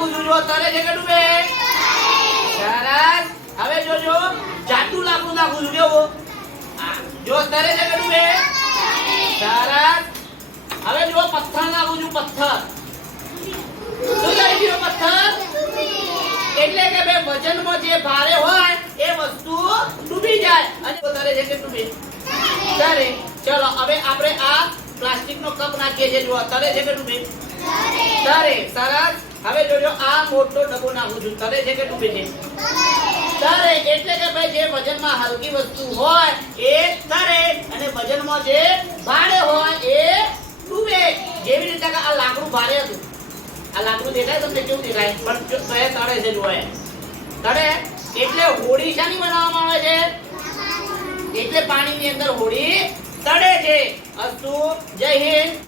નાખું છું, જો તરે છે કે ડૂબે? સરસ. હવે જોજો, જાડું લાકડું નાખું છું, કેવું? જો તરે છે કે ડૂબે? સરસ. હવે જો પથ્થર નાખું છું, પથ્થર. શું થઈ ગયું પથ્થર? એટલે કે બે વજનમાં જે ભારે હોય એ વસ્તુ ડૂબી જાય. અને તરે છે કે ડૂબે? તરે. ચલો હવે આપણે આ પ્લાસ્ટિકનો કપ નાખીએ છીએ, જો તરે છે કે ડૂબે? તરે. સરસ. હવે જોજો આ મોટો ડબ્બો નાખું છું, તરે છે કે ડૂબે છે? તરે. એટલે કે ભાઈ જે વજનમાં હલકી વસ્તુ હોય એ તરે અને વજનમાં જે ભારે હોય એ ડૂબે. જેવી રીતે કે આ લાકડું ભારે હતું, આ લાકડું દેખાય તમને કેવું દેખાય? પણ જો તળે છે, જોયે તળે. એટલે હોડી શાની બનાવવામાં આવે છે? એટલે પાણીની અંદર હોડી તળે છે. અસ્તુ. જય હિન્દ.